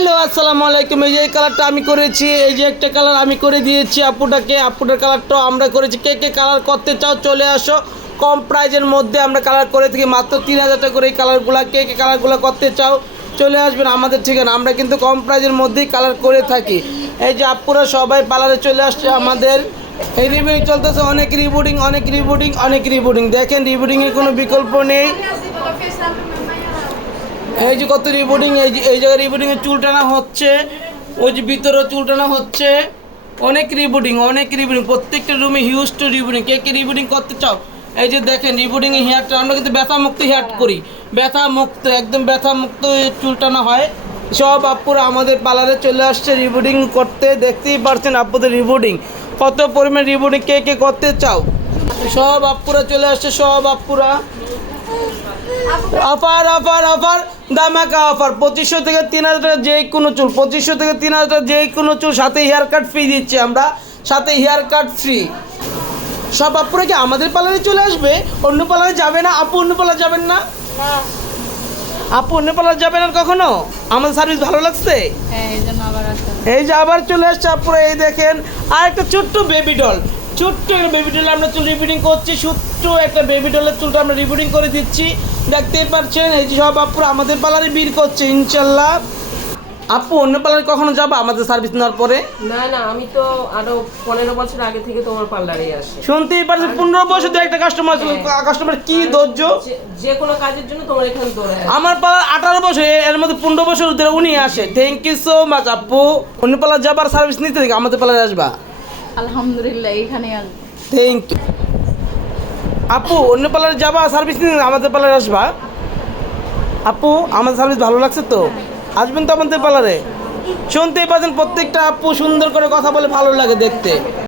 Hello, আসসালামু আলাইকুম। এই যে কালারটা আমি করেছি, এই যে একটা কালার আমি করে দিয়েছি আপুটাকে। আপুটার কালারটাও আমরা করেছি। কে কে কালার করতে চাও চলে আসো। কম প্রাইজের মধ্যে আমরা কালার করে থাকি। মাত্র তিন হাজার টাকা করে এই কালারগুলো কে কে কালারগুলো করতে চাও চলে আসবেন আমাদের ঠিকানা। আমরা কিন্তু কম প্রাইজের মধ্যেই কালার করে থাকি। এই যে আপুরা সবাই পার্লারে চলে আসছে আমাদের। এই রিবুডিং চলতেছে, অনেক রিবুডিং অনেক রিবুডিং অনেক রিবুডিং দেখেন রিবুডিংয়ের কোনো বিকল্প নেই। এই যে কত রিবোর্ডিং এই যে এই জায়গায় রিবোর্ডিং এর চুল টানা হচ্ছে। ওই যে ভিতরে চুল টানা হচ্ছে। অনেক রিবোর্ডিং অনেক রিবোর্ডিং প্রত্যেকটা রুমে হিউজ টু রিবোর্ডিং কে কে রিবোর্ডিং করতে চাও? এই যে দেখেন রিবোর্ডিং হেয়ারটা আমরা কিন্তু ব্যথা মুক্ত হেয়ার করি। ব্যথা মুক্ত একদম ব্যথা মুক্ত চুল টানা হয়। সব আপুরা আমাদের পার্লারে চলে আসছে রিবোর্ডিং করতে। দেখতেই পারছেন আপুদের রিবোর্ডিং কত পরিমাণ রিবোর্ডিং কে কে করতে চাও? সব আপুরা চলে আসছে, সব আপুরা। অফার অফার অফার দামাকা অফার। পঁচিশশো থেকে তিন হাজার টাকা যে কোনো চুল পঁচিশশো থেকে তিন হাজার টাকা যে কোনো চুল সাথে হেয়ার কাট ফ্রি দিচ্ছি আমরা। সাথে হেয়ার কাট ফ্রি সব আপুরা কি আমাদের পার্লারে চলে আসবে? অন্য পার্লারে যাবে না? আপু অন্য পার্লার যাবেন না? আপু অন্য পার্লার যাবেন আর কখনো? আমাদের সার্ভিস ভালো লাগছে? হ্যাঁ এই যে আবার চলে আসছে আপুরা এই দেখেন আর একটা ছোট্ট বেবি ডল ছোট্ট একটা বেবি ডলে আমরা চুল রিপিটিং করছি ছোট্ট একটা বেবি ডলের চুলটা আমরা রিপিটিং করে দিচ্ছি। দেখতেই পাচ্ছেন এই যে সব আপুরা আমাদের পার্লারে বিল করছে ইনশাল্লাহ। আপু অন্য পার্লারে কখনো যাব আমাদের সার্ভিস নেওয়ার পরে? না না আমি তো আরও পনেরো বছর আগে থেকে তোমার পার্লারে আসি। শুনতেই পারছেন পনেরো বছর ধরে একটা কাস্টমার কাস্টমার কি ধৈর্য? যে- কোনো কাজের জন্য তোমার এখানে দৌড়ে। আমার পার্লার আঠারো বছর এর মধ্যে পনেরো বছর ধরে উনি আসে। থ্যাংক ইউ সো মাচ আপু। অন্য পার্লার যাবার সার্ভিস নিতে থেকে আমাদের পার্লারে আসবা। আলহামদুলিল্লাহ, এখানে থ্যাংক ইউ আপু, অন্য পার্লারে যাবা সার্ভিস নিন আমাদের পার্লারে আসবা? আপু, আমাদের সার্ভিস ভালো লাগছে তো? আসবেন তো আমাদের পার্লারে? শুনতেই পাচ্ছেন প্রত্যেকটা আপু সুন্দর করে কথা বলে ভালো লাগে দেখতে।